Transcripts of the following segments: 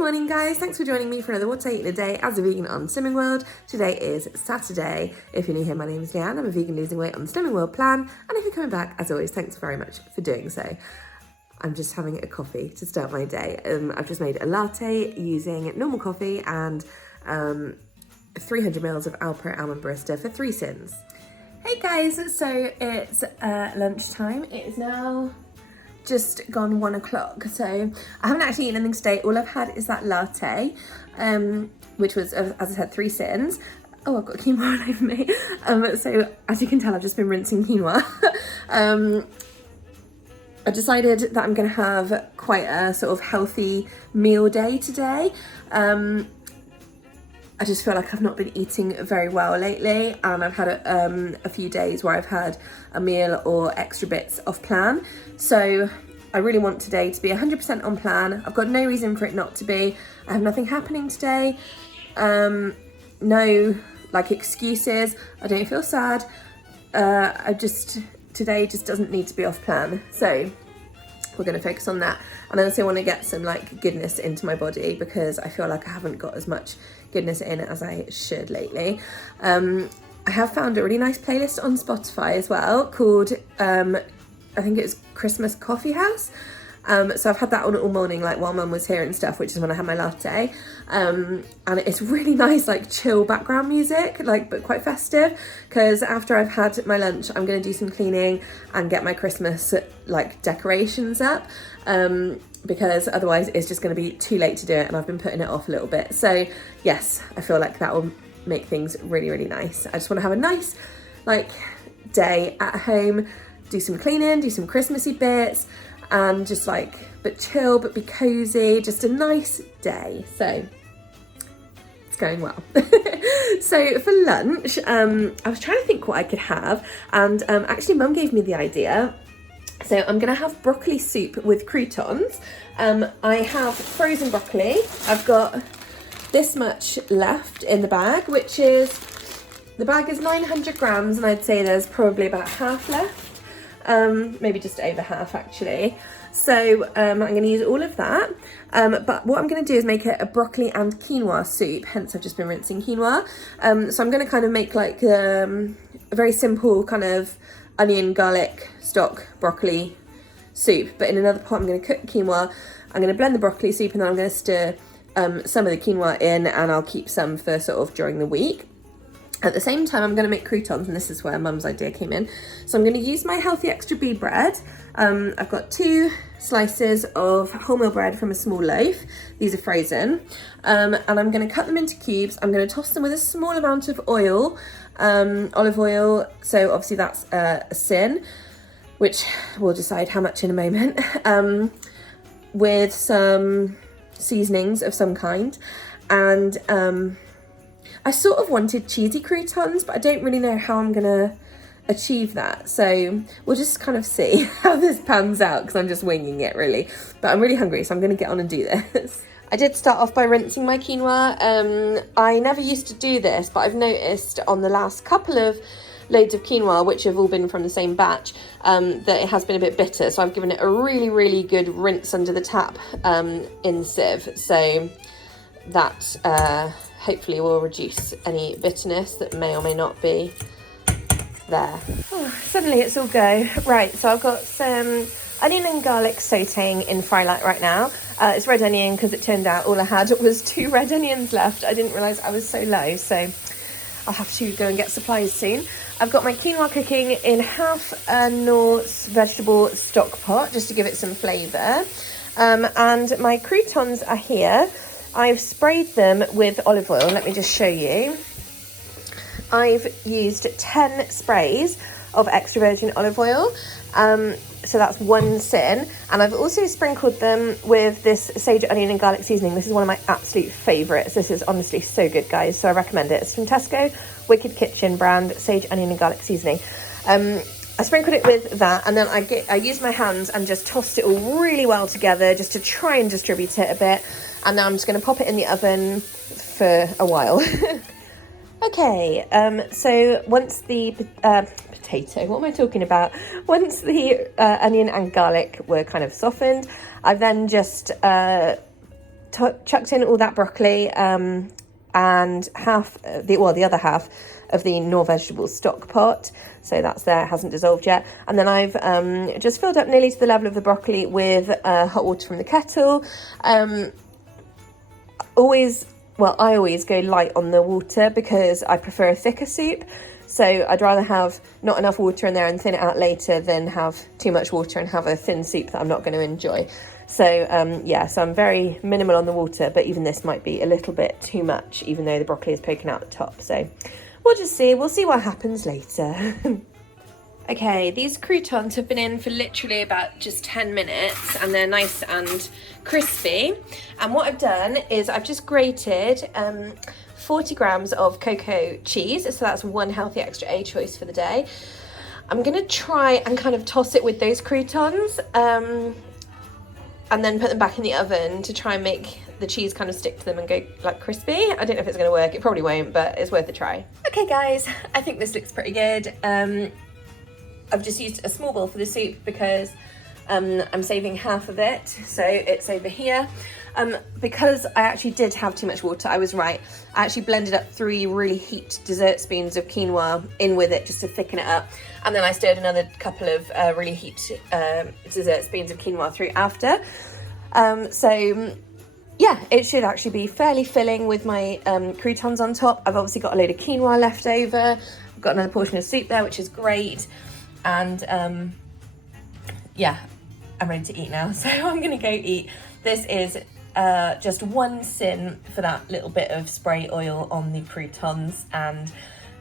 morning guys, thanks for joining me for another What I Eat in a Day as a vegan on Slimming World. Today is Saturday. If you're new here, my name is Leanne. I'm a vegan losing weight on the Slimming World plan, and if you're coming back, as always, thanks very much for doing so. I'm just having a coffee to start my day. I've just made a latte using normal coffee and 300 mils of Alpro Almond Barista for 3 cents. Hey guys, so it's lunchtime. It is now just gone 1 o'clock, so I haven't actually eaten anything today. All I've had is that latte, which was, as I said, 3 cents. Oh, I've got quinoa all over me. So as you can tell, I've just been rinsing quinoa. I decided that I'm going to have quite a sort of healthy meal day today. I just feel like I've not been eating very well lately, and I've had a few days where I've had a meal or extra bits off plan. So I really want today to be 100% on plan. I've got no reason for it not to be. I have nothing happening today. No like excuses. I don't feel sad. Today just doesn't need to be off plan. So we're going to focus on that. And I also want to get some like goodness into my body because I feel like I haven't got as much goodness in as I should lately. I have found a really nice playlist on Spotify as well called, I think it was Christmas Coffee House. So I've had that on all morning, like while Mum was here and stuff, which is when I had my latte. And it's really nice, like chill background music, like, but quite festive. Because after I've had my lunch, I'm going to do some cleaning and get my Christmas like decorations up. Because otherwise it's just going to be too late to do it, and I've been putting it off a little bit. So yes, I feel like that will make things really, really nice. I just want to have a nice like day at home, do some cleaning, do some Christmassy bits, and just like, but chill, but be cozy, just a nice day. So it's going well. So for lunch, I was trying to think what I could have, and actually Mum gave me the idea. So I'm gonna have broccoli soup with croutons. I have frozen broccoli. I've got this much left in the bag, which is, the bag is 900 grams, and I'd say there's probably about half left. Maybe just over half actually. So I'm going to use all of that, but what I'm going to do is make it a broccoli and quinoa soup, hence I've just been rinsing quinoa. So I'm going to kind of make like a very simple kind of onion, garlic, stock, broccoli soup, but in another pot I'm going to cook quinoa. I'm going to blend the broccoli soup, and then I'm going to stir some of the quinoa in, and I'll keep some for sort of during the week. At the same time, I'm going to make croutons, and this is where Mum's idea came in. So I'm going to use my healthy extra B bread. I've got 2 slices of wholemeal bread from a small loaf. These are frozen. And I'm going to cut them into cubes. I'm going to toss them with a small amount of oil, olive oil. So obviously that's a sin, which we'll decide how much in a moment, with some seasonings of some kind. And I sort of wanted cheesy croutons, but I don't really know how I'm gonna achieve that. So we'll just kind of see how this pans out, because I'm just winging it really. But I'm really hungry, so I'm gonna get on and do this. I did start off by rinsing my quinoa. I never used to do this, but I've noticed on the last couple of loads of quinoa, which have all been from the same batch, that it has been a bit bitter. So I've given it a really, really good rinse under the tap in sieve. So that hopefully will reduce any bitterness that may or may not be there. Oh, suddenly it's all go. Right, so I've got some onion and garlic sauteing in fry light right now. It's red onion because it turned out all I had was 2 red onions left. I didn't realise I was so low, so I'll have to go and get supplies soon. I've got my quinoa cooking in half a Norse vegetable stock pot just to give it some flavour. And my croutons are here. I've sprayed them with olive oil. Let me just show you. I've used 10 sprays of extra virgin olive oil. So that's 1 sin. And I've also sprinkled them with this sage, onion and garlic seasoning. This is one of my absolute favourites. This is honestly so good, guys. So I recommend it. It's from Tesco, Wicked Kitchen brand, sage, onion and garlic seasoning. I sprinkled it with that, and then I used my hands and just tossed it all really well together just to try and distribute it a bit. And now I'm just going to pop it in the oven for a while. Okay, so once the potato, what am I talking about? Once the onion and garlic were kind of softened, I've then just chucked in all that broccoli and the other half of the Knorr vegetable stock pot. So that's there, it hasn't dissolved yet. And then I've just filled up nearly to the level of the broccoli with hot water from the kettle. I always go light on the water because I prefer a thicker soup. So I'd rather have not enough water in there and thin it out later than have too much water and have a thin soup that I'm not going to enjoy. So so I'm very minimal on the water, but even this might be a little bit too much, even though the broccoli is poking out the top. So we'll just see. We'll see what happens later. Okay, these croutons have been in for literally about just 10 minutes and they're nice and crispy. And what I've done is I've just grated 40 grams of cocoa cheese. So that's one healthy extra A choice for the day. I'm going to try and kind of toss it with those croutons and then put them back in the oven to try and make the cheese kind of stick to them and go like crispy. I don't know if it's going to work. It probably won't, but it's worth a try. Okay guys, I think this looks pretty good. I've just used a small bowl for the soup because I'm saving half of it, so it's over here. Because I actually did have too much water, I was right. I actually blended up 3 really heaped dessert spoons of quinoa in with it just to thicken it up. And then I stirred another couple of really heaped dessert spoons of quinoa through after. Yeah, it should actually be fairly filling with my croutons on top. I've obviously got a load of quinoa left over. I've got another portion of soup there, which is great. And yeah, I'm ready to eat now. So I'm gonna go eat. This is just one sin for that little bit of spray oil on the croutons, and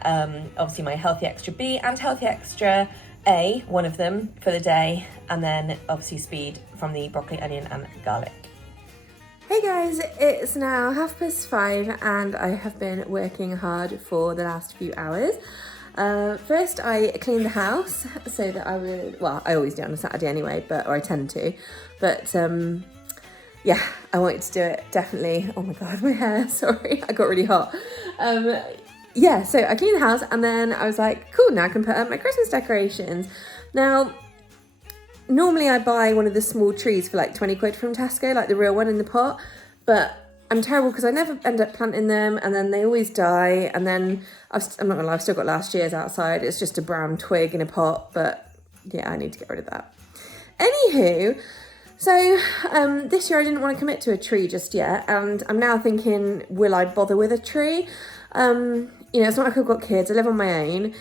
obviously my healthy extra B and healthy extra A, one of them for the day, and then obviously speed from the broccoli, onion and garlic. Hey guys, it's now 5:30 and I have been working hard for the last few hours. First I cleaned the house so that I would, well, I always do on a Saturday anyway, or I tend to, but yeah, I wanted to do it definitely. Oh my god, my hair, sorry, I got really hot. Yeah, so I cleaned the house and then I was like, cool, now I can put up my Christmas decorations. Now, normally I buy one of the small trees for like 20 quid from Tesco, like the real one in the pot, but I'm terrible because I never end up planting them and then they always die, and then I'm not gonna lie, I've still got last year's outside. It's just a brown twig in a pot, but yeah, I need to get rid of that. Anywho, so this year I didn't want to commit to a tree just yet, and I'm now thinking, will I bother with a tree? You know, it's not like I've got kids, I live on my own.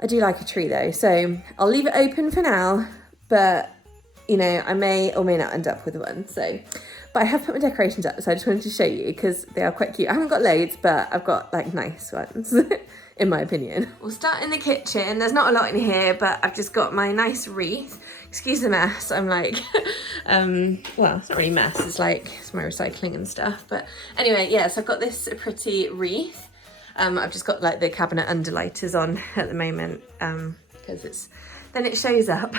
I do like a tree though, so I'll leave it open for now, but you know, I may or may not end up with one. But I have put my decorations up, so I just wanted to show you because they are quite cute. I haven't got loads, but I've got like nice ones, in my opinion. We'll start in the kitchen. There's not a lot in here, but I've just got my nice wreath. Excuse the mess. I'm like, well, it's not really a mess. It's my recycling and stuff. But anyway, yeah, so I've got this pretty wreath. I've just got like the cabinet underlighters on at the moment because then it shows up.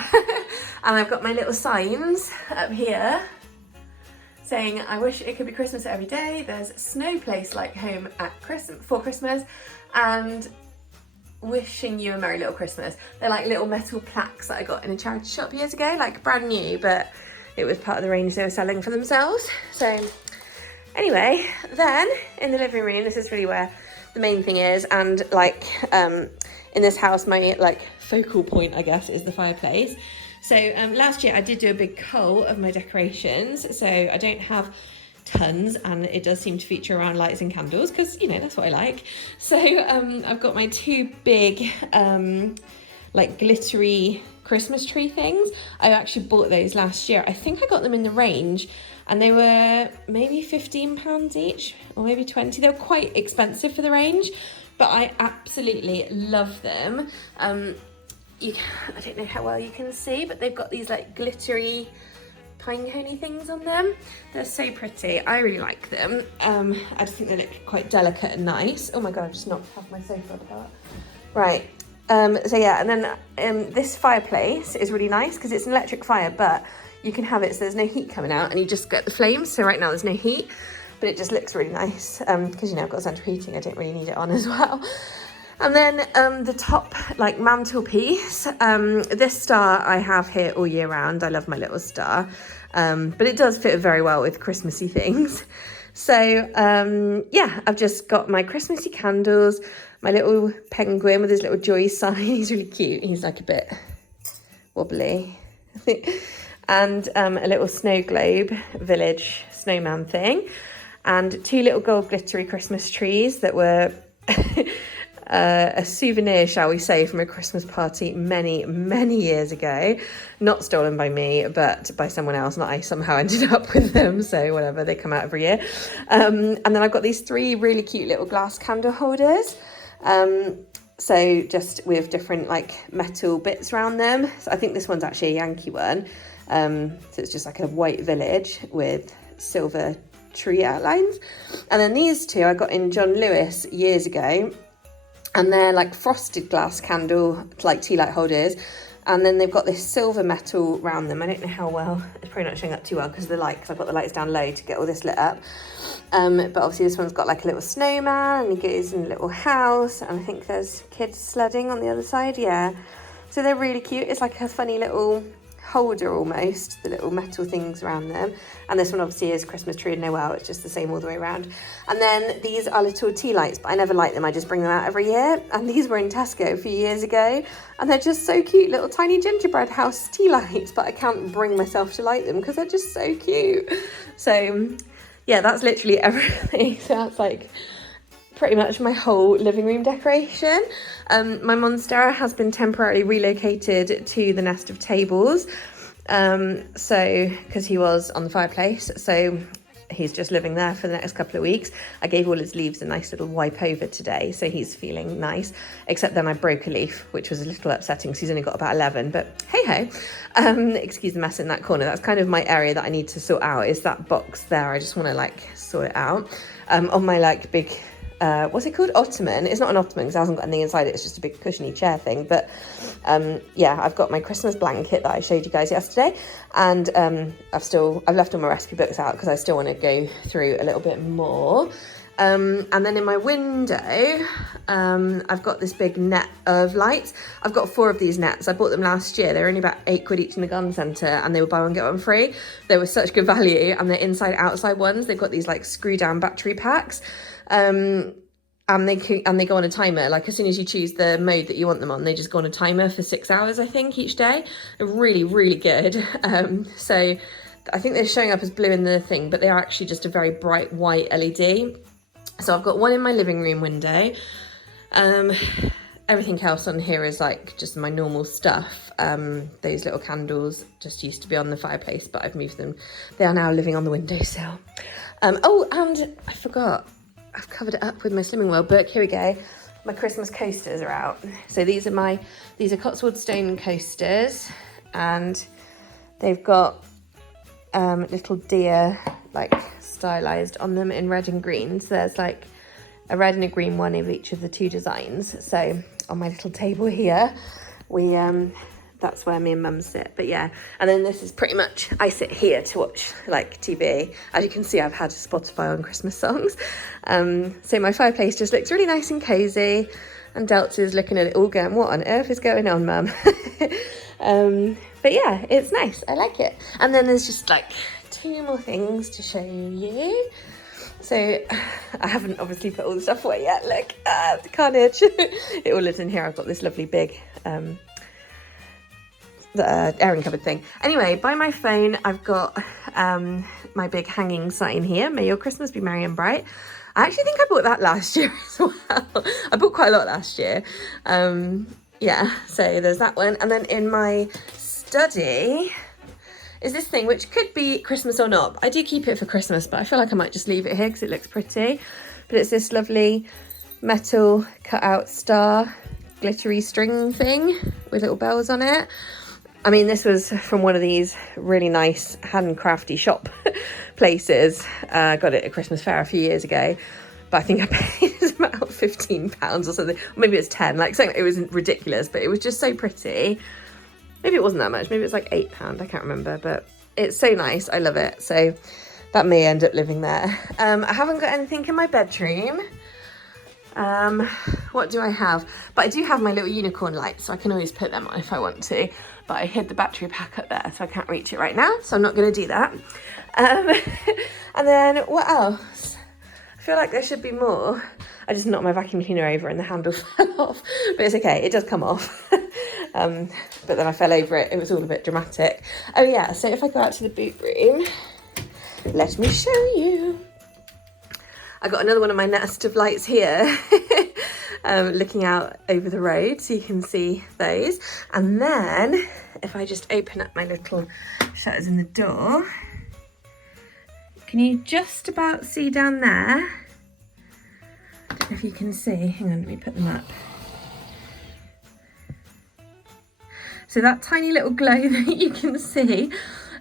And I've got my little signs up here saying, I wish it could be Christmas every day. There's no place like home at for Christmas, and wishing you a Merry Little Christmas. They're like little metal plaques that I got in a charity shop years ago, like brand new, but it was part of the range they were selling for themselves. So anyway, then in the living room, this is really where the main thing is, and like in this house, my like focal point, I guess, is the fireplace. So last year I did do a big cull of my decorations, so I don't have tons, and it does seem to feature around lights and candles because, you know, that's what I like. So I've got my 2 big like glittery Christmas tree things. I actually bought those last year. I think I got them in the range and they were maybe £15 each or maybe 20. They were quite expensive for the range, but I absolutely love them. I don't know how well you can see, but they've got these like glittery pine coney things on them. They're so pretty. I really like them. I just think they look quite delicate and nice. Oh my god, I just knocked half my sofa apart. Right. So yeah, and then this fireplace is really nice because it's an electric fire, but you can have it so there's no heat coming out and you just get the flames. So right now there's no heat, but it just looks really nice because, you know, I've got central heating. I don't really need it on as well. And then the top like mantelpiece, this star I have here all year round. I love my little star, but it does fit very well with Christmassy things. So yeah, I've just got my Christmassy candles, my little penguin with his little joy sign. He's really cute. He's like a bit wobbly. And a little snow globe village snowman thing, and 2 little gold glittery Christmas trees that were a souvenir, shall we say, from a Christmas party many years ago. Not stolen by me, but by someone else, and I somehow ended up with them, so whatever, they come out every year. And then I've got these 3 really cute little glass candle holders, so just with different like metal bits around them. So I think this one's actually a Yankee one, so it's just like a white village with silver tree outlines. And then these 2 I got in John Lewis years ago, and they're like frosted glass candle, like tea light holders, and then they've got this silver metal around them. I don't know how well, it's probably not showing up too well because of the light, because I've got the lights down low to get all this lit up. But obviously this one's got like a little snowman, and he goes in a little house, and I think there's kids sledding on the other side, yeah. So they're really cute. It's like a funny little holder almost, the little metal things around them. And this one obviously is Christmas tree and Noel, it's just the same all the way around. And then these are little tea lights, but I never light them, I just bring them out every year. And these were in Tesco a few years ago, and they're just so cute, little tiny gingerbread house tea lights, but I can't bring myself to light them because they're just so cute. So yeah, that's literally everything. So that's like pretty much my whole living room decoration. My monstera has been temporarily relocated to the nest of tables, so because he was on the fireplace, so he's just living there for the next couple of weeks. I gave all his leaves a nice little wipe over today, so he's feeling nice, except then I broke a leaf, which was a little upsetting because he's only got about 11, but hey ho. Excuse the mess in that corner. That's kind of my area that I need to sort out, is that box there. I just want to like sort it out. On my like big what's it called, ottoman. It's not an ottoman because it hasn't got anything inside it, it's just a big cushiony chair thing. But yeah, I've got my Christmas blanket that I showed you guys yesterday, and I've left all my recipe books out because I still want to go through a little bit more. And then in my window, I've got this big net of lights. I've got 4 of these nets. I bought them last year. They were only about £8 each in the garden centre, and they were buy one get one free. They were such good value, and they're inside outside ones. They've got these like screw down battery packs, and they go on a timer. Like as soon as you choose the mode that you want them on, they just go on a timer for 6 hours, I think, each day. They're really good. So I think they're showing up as blue in the thing, but they are actually just a very bright white LED. So I've got one in my living room window. Everything else on here is like just my normal stuff. Those little candles just used to be on the fireplace, but I've moved them. They are now living on the windowsill. Oh, and I forgot, I've covered it up with my Slimming World book. Here we go. My Christmas coasters are out. So these are Cotswold stone coasters, and they've got little deer like stylized on them in red and green. So there's like a red and a green one of each of the 2 designs. So on my little table here, we that's where me and mum sit. But yeah, and then this is pretty much, I sit here to watch like TV. As you can see, I've had Spotify on Christmas songs. So my fireplace just looks really nice and cozy, and Delta's looking at it all going, what on earth is going on, mum? But yeah, it's nice, I like it. And then there's just like 2 more things to show you. So I haven't obviously put all the stuff away yet. Look, the carnage. It all lives in here. I've got this lovely big airing cupboard thing. Anyway, by my phone, I've got my big hanging sign here. May your Christmas be merry and bright. I actually think I bought that last year as well. I bought quite a lot last year. Yeah, so there's that one. And then in my study is this thing, which could be Christmas or not. I do keep it for Christmas, but I feel like I might just leave it here because it looks pretty. But it's this lovely metal cut out star glittery string thing with little bells on it. I mean, this was from one of these really nice handcrafty shop places. Got it at Christmas fair a few years ago, but I think I paid about £15 or something. Or maybe it's 10, like something, it was ridiculous, but it was just so pretty. Maybe it wasn't that much, maybe it was like £8, I can't remember, but it's so nice, I love it. So that may end up living there. I haven't got anything in my bedroom. What do I have? But I do have my little unicorn lights, so I can always put them on if I want to. but I hid the battery pack up there, so I can't reach it right now, so I'm not going to do that. And then what else? I feel like there should be more. I just knocked my vacuum cleaner over and the handle fell off, but it's okay, it does come off. But then I fell over it, it was all a bit dramatic. Oh yeah, so if I go out to the boot room, let me show you. I got another one of my nest of lights here, looking out over the road, so you can see those. And then if I just open up my little shutters in the door, can you just about see down there? I don't know if you can see, hang on, let me put them up. So that tiny little glow that you can see,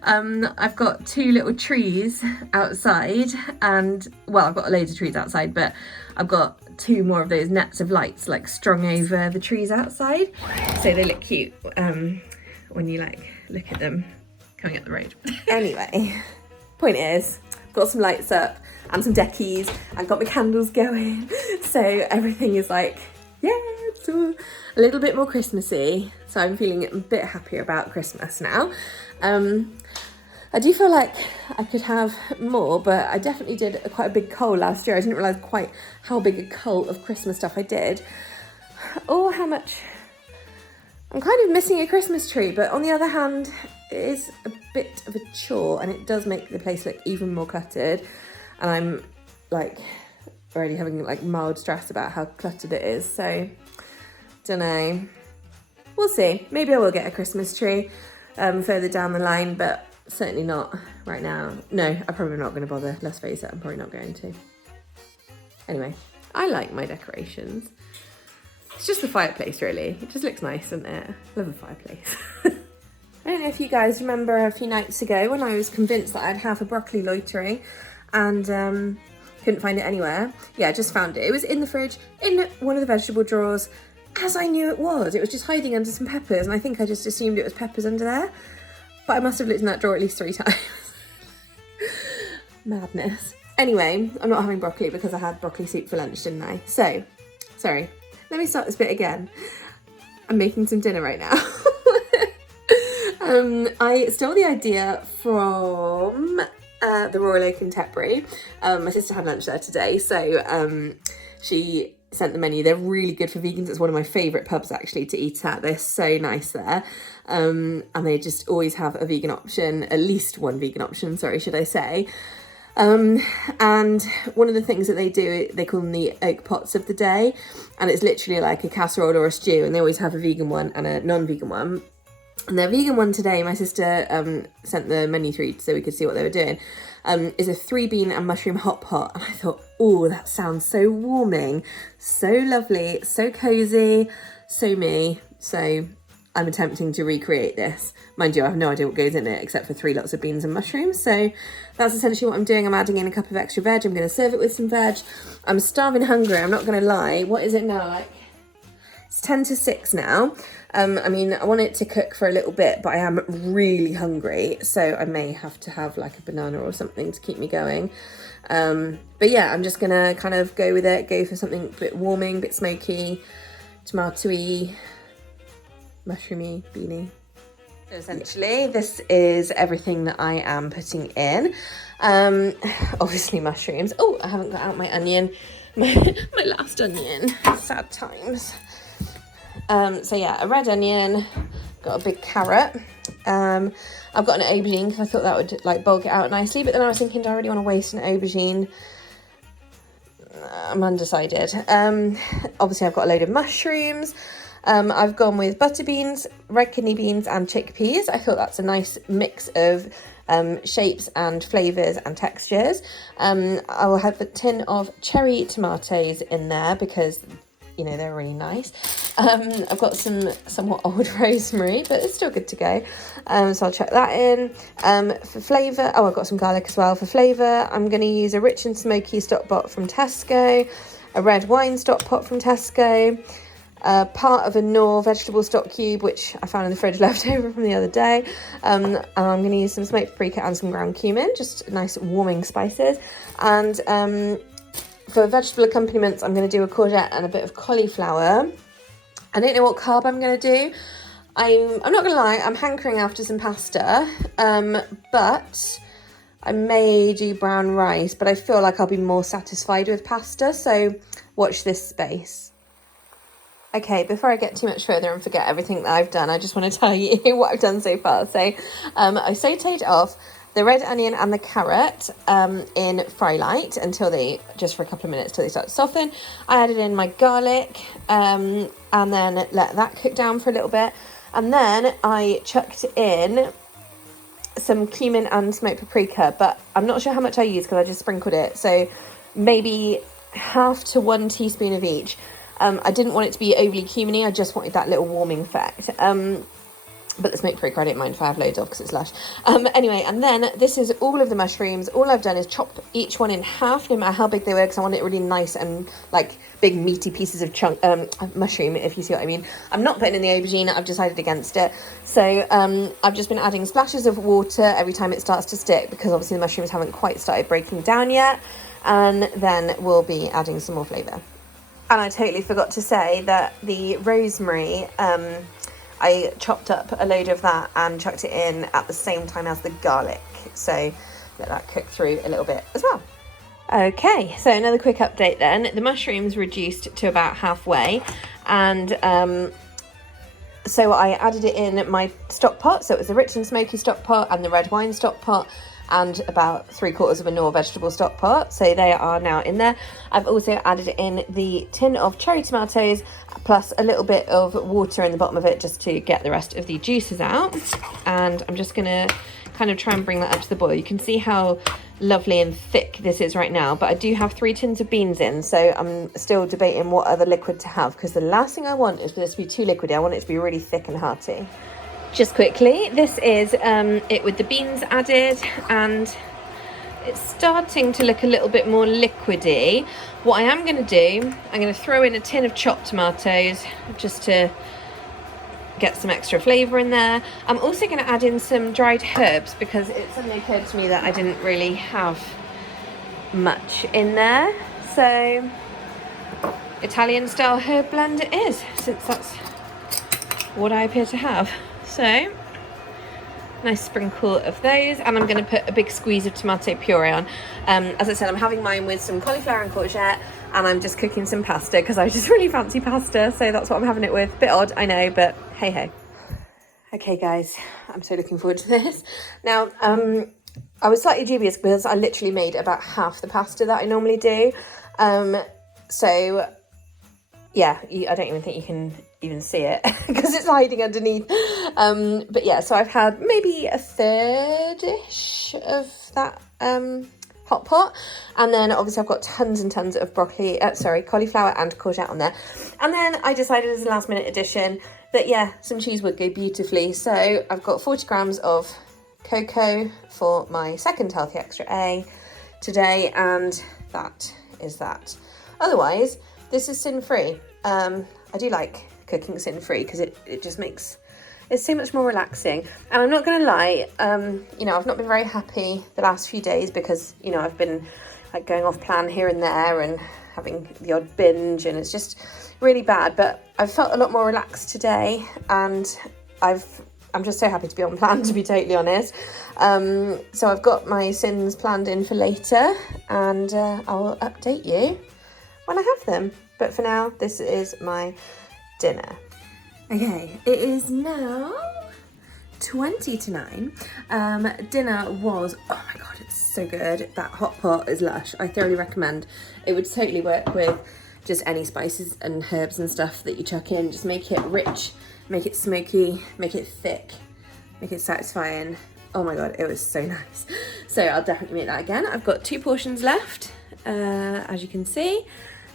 I've got 2 little trees outside, and well, I've got loads of trees outside, but I've got 2 more of those nets of lights like strung over the trees outside, so they look cute when you like look at them coming up the road. Anyway, point is, got some lights up and some deckies and got my candles going, so everything is like, yeah, it's all a little bit more Christmassy, so I'm feeling a bit happier about Christmas now. I do feel like I could have more, but I definitely did quite a big cull last year. I didn't realise quite how big a cull of Christmas stuff I did, or how much. I'm kind of missing a Christmas tree, but on the other hand, it is a bit of a chore and it does make the place look even more cluttered, and I'm like already having like mild stress about how cluttered it is, so don't know. We'll see. Maybe I will get a Christmas tree further down the line, but certainly not right now. No, I'm probably not going to bother. Let's face it, I'm probably not going to. Anyway, I like my decorations. It's just the fireplace, really. It just looks nice, doesn't it? Love the fireplace. I don't know if you guys remember a few nights ago when I was convinced that I'd have a broccoli loitering and couldn't find it anywhere. Yeah, I just found it. It was in the fridge, in one of the vegetable drawers, as I knew it was. It was just hiding under some peppers, and I think I just assumed it was peppers under there. But I must have looked in that drawer at least 3 times. Madness. Anyway, I'm not having broccoli because I had broccoli soup for lunch, didn't I? So, sorry. Let me start this bit again. I'm making some dinner right now. I stole the idea from the Royal Oak in Tetbury. My sister had lunch there today, so she sent the menu. They're really good for vegans. It's one of my favourite pubs actually to eat at. They're so nice there. And they just always have a vegan option, at least one vegan option, sorry, should I say. And one of the things that they do, they call them the oak pots of the day, and it's literally like a casserole or a stew, and they always have a vegan one and a non-vegan one. And their vegan one today, my sister sent the menu through so we could see what they were doing, is a 3-bean and mushroom hot pot. And I thought, oh, that sounds so warming, so lovely, so cozy, so me. So I'm attempting to recreate this. Mind you, I have no idea what goes in it except for 3 lots of beans and mushrooms. So that's essentially what I'm doing. I'm adding in a cup of extra veg. I'm going to serve it with some veg. I'm starving hungry, I'm not going to lie. What is it now? Like, it's 10 to 6 now. I mean, I want it to cook for a little bit, but I am really hungry, so I may have to have like a banana or something to keep me going. But yeah, I'm just gonna kind of go with it, go for something a bit warming, a bit smoky, tomatoey, mushroomy, beany. So essentially, this is everything that I am putting in. Obviously mushrooms. Oh, I haven't got out my onion, my last onion. Sad times. So yeah, a red onion, got a big carrot. I've got an aubergine because I thought that would like bulk it out nicely, but then I was thinking, do I really want to waste an aubergine? I'm undecided. Obviously I've got a load of mushrooms. I've gone with butter beans, red kidney beans and chickpeas. I thought that's a nice mix of shapes and flavours and textures. I will have a tin of cherry tomatoes in there because, you know, they're really nice. I've got some somewhat old rosemary, but it's still good to go. So I'll chuck that in. For flavour, oh, I've got some garlic as well. For flavour, I'm going to use a rich and smoky stock pot from Tesco, a red wine stock pot from Tesco, part of a Knorr vegetable stock cube, which I found in the fridge left over from the other day. And I'm going to use some smoked paprika and some ground cumin, just nice warming spices. And for vegetable accompaniments, I'm going to do a courgette and a bit of cauliflower. I don't know what carb I'm going to do. I'm not gonna lie, I'm hankering after some pasta, but I may do brown rice, but I feel like I'll be more satisfied with pasta, so watch this space. Okay, before I get too much further and forget everything that I've done, I just want to tell you what I've done so far. So I sauteed off the red onion and the carrot in fry light until they, just for a couple of minutes till they start to soften. I added in my garlic and then let that cook down for a little bit. And then I chucked in some cumin and smoked paprika, but I'm not sure how much I used because I just sprinkled it. So maybe 1/2 to 1 teaspoon of each. I didn't want it to be overly cuminy, I just wanted that little warming effect. But the smoked paprika I don't mind if I have loads of because it's lush. Anyway, and then this is all of the mushrooms. All I've done is chop each one in half, no matter how big they were, because I want it really nice and like big meaty pieces of mushroom, if you see what I mean. I'm not putting in the aubergine, I've decided against it. So I've just been adding splashes of water every time it starts to stick, because obviously the mushrooms haven't quite started breaking down yet. And then we'll be adding some more flavour. And I totally forgot to say that the rosemary, I chopped up a load of that and chucked it in at the same time as the garlic. So let that cook through a little bit as well. Okay, so another quick update then. The mushrooms reduced to about halfway, and so I added it in my stock pot. So it was the rich and smoky stock pot and the red wine stock pot, and about 3/4 of a Knorr vegetable stock pot. So they are now in there. I've also added in the tin of cherry tomatoes, plus a little bit of water in the bottom of it just to get the rest of the juices out. And I'm just gonna kind of try and bring that up to the boil. You can see how lovely and thick this is right now, but I do have 3 tins of beans in, so I'm still debating what other liquid to have, because the last thing I want is for this to be too liquidy. I want it to be really thick and hearty. Just quickly, this is it with the beans added, and it's starting to look a little bit more liquidy. What I am going to do, I'm going to throw in a tin of chopped tomatoes just to get some extra flavour in there. I'm also going to add in some dried herbs, because it suddenly occurred to me that I didn't really have much in there. So Italian style herb blend it is, since that's what I appear to have. So nice sprinkle of those, and I'm going to put a big squeeze of tomato puree on. As I said, I'm having mine with some cauliflower and courgette, and I'm just cooking some pasta because I just really fancy pasta, so that's what I'm having it with. Bit odd, I know, but hey ho. Okay guys, I'm so looking forward to this. Now I was slightly dubious because I literally made about half the pasta that I normally do, so yeah, I don't even think you can even see it because it's hiding underneath. But yeah, so I've had maybe a third-ish of that hot pot, and then obviously I've got tons and tons of cauliflower and courgette on there. And then I decided as a last minute addition that yeah, some cheese would go beautifully. So I've got 40 grams of cocoa for my second Healthy Extra A today, and that is that. Otherwise, this is sin-free. I do like cooking sin-free because it just makes it so much more relaxing. And I'm not gonna lie, you know, I've not been very happy the last few days because, you know, I've been like going off plan here and there and having the odd binge, and it's just really bad. But I've felt a lot more relaxed today, and I'm just so happy to be on plan, to be totally honest. So I've got my sins planned in for later, and I'll update you when I have them. But for now, this is my dinner. Okay, it is now 20 to 9. Dinner was, oh my god, it's so good. That hot pot is lush. I thoroughly recommend. It would totally work with just any spices and herbs and stuff that you chuck in. Just make it rich, make it smoky, make it thick, make it satisfying. Oh my god, it was so nice. So I'll definitely make that again. I've got 2 portions left, as you can see.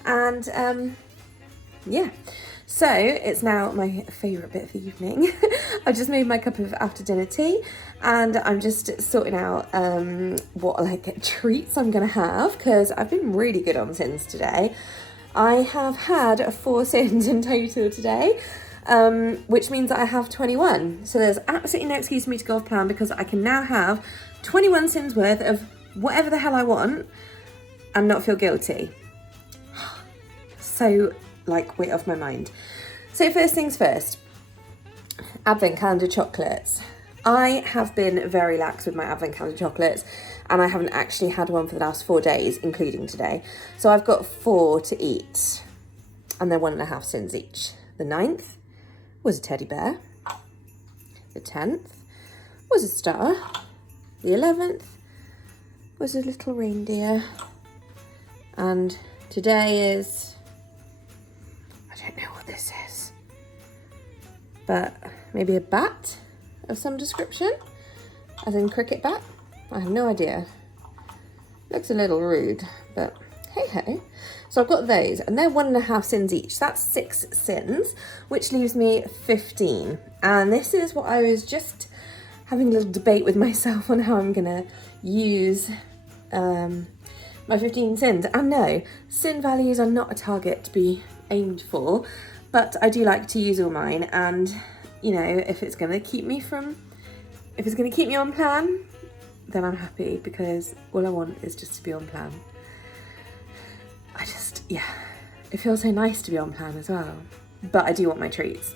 And yeah, so it's now my favourite bit of the evening. I've just made my cup of after dinner tea, and I'm just sorting out what like treats I'm gonna have, because I've been really good on sins today. I have had 4 sins in total today, which means that I have 21. So there's absolutely no excuse for me to go off plan, because I can now have 21 sins worth of whatever the hell I want and not feel guilty. So like weight off my mind. So first things first, advent calendar chocolates. I have been very lax with my advent calendar chocolates, and I haven't actually had one for the last 4 days, including today. So I've got 4 to eat, and they're 1.5 sins each. The 9th was a teddy bear. The 10th was a star. The 11th was a little reindeer. And today is, I don't know what this is, but maybe a bat of some description, as in cricket bat. I have no idea. Looks a little rude, but hey ho. So I've got those, and they're 1.5 sins each. That's 6 sins, which leaves me 15. And this is what I was just having a little debate with myself on how I'm gonna use my 15 sins. And no, sin values are not a target to be aimed for, but I do like to use all mine. And you know, if it's gonna keep me on plan, then I'm happy, because all I want is just to be on plan. Yeah, it feels so nice to be on plan as well. But I do want my treats.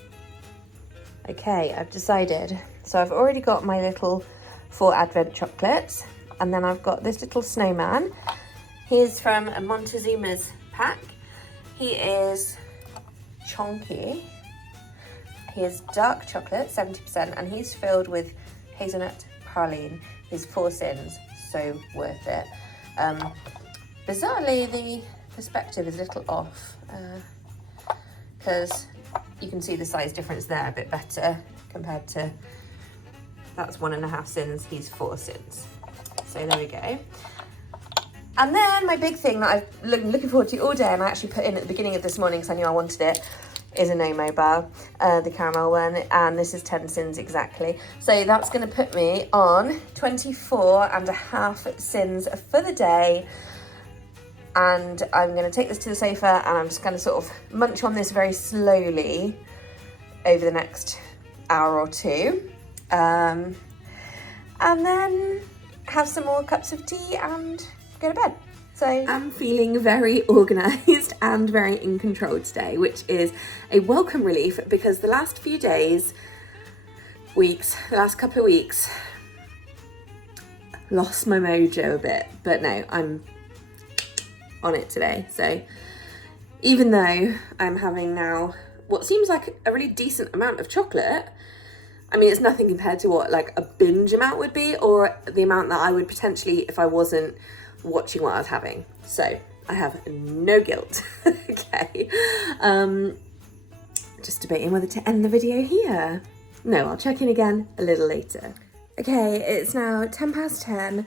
Okay, I've decided. So I've already got my little 4 advent chocolates, and then I've got this little snowman. He's from a Montezuma's pack. He is chunky. He is dark chocolate, 70%, and he's filled with hazelnut praline. He's 4 sins, so worth it. Bizarrely, the perspective is a little off, because you can see the size difference there a bit better compared to, that's 1.5 sins, he's 4 sins. So there we go. And then my big thing that I've been looking forward to all day, and I actually put in at the beginning of this morning because I knew I wanted it, is a no-mo bar, the caramel one, and this is 10 sins exactly. So that's going to put me on 24.5 sins for the day. And I'm going to take this to the sofa, and I'm just going to sort of munch on this very slowly over the next hour or 2. And then have some more cups of tea and go to bed. So I'm feeling very organised and very in control today, which is a welcome relief, because the last few days, the last couple of weeks, lost my mojo a bit. But no, I'm on it today. So even though I'm having now what seems like a really decent amount of chocolate, I mean, it's nothing compared to what like a binge amount would be, or the amount that I would potentially if I wasn't watching what I was having. So I have no guilt. Okay, just debating whether to end the video here. No, I'll check in again a little later. Okay, it's now 10:10,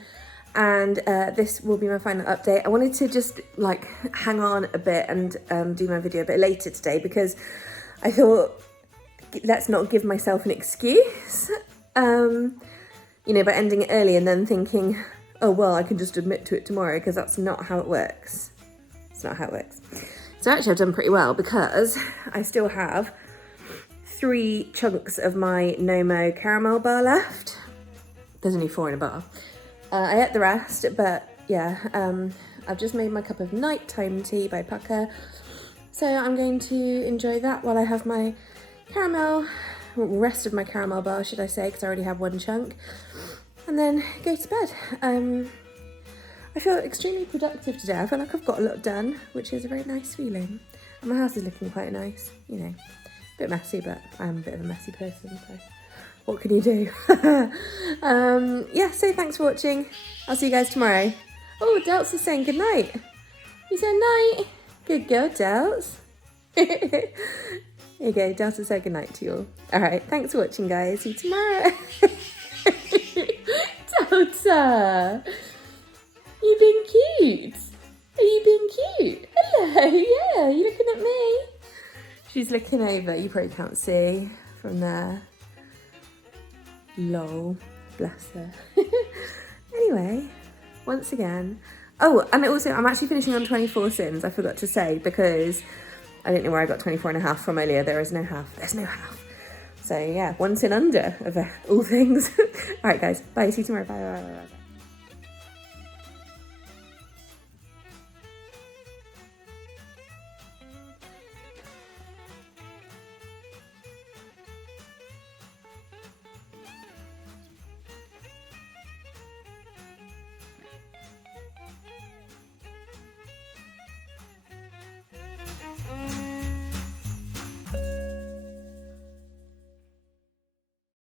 and this will be my final update. I wanted to just like hang on a bit and do my video a bit later today, because I thought, let's not give myself an excuse, you know, by ending it early and then thinking, oh, well, I can just admit to it tomorrow, because that's not how it works. It's not how it works. So actually I've done pretty well, because I still have 3 chunks of my No-Mo caramel bar left. There's only 4 in a bar. I ate the rest, but yeah, I've just made my cup of nighttime tea by Pucker. So I'm going to enjoy that while I have my caramel, rest of my caramel bar, should I say, because I already have 1 chunk, and then go to bed. I feel extremely productive today. I feel like I've got a lot done, which is a very nice feeling. And my house is looking quite nice, you know, a bit messy, but I'm a bit of a messy person, so what can you do? Yeah, so thanks for watching. I'll see you guys tomorrow. Oh, Delts is saying good night. You said night. Good girl, Delts. There you go, Delta said good night to you all. Alright, thanks for watching, guys. See you tomorrow. Delta! You been cute? Are you been cute? Hello, yeah, you looking at me? She's looking over, you probably can't see from there. Lol, bless her. Anyway, once again. Oh, and also, I'm actually finishing on 24 sins, I forgot to say, because I didn't know where I got 24.5 from earlier. There is no half. There's no half. So yeah, 1 sin under of all things. All right, guys. Bye. See you tomorrow. Bye. Bye. Bye. Bye.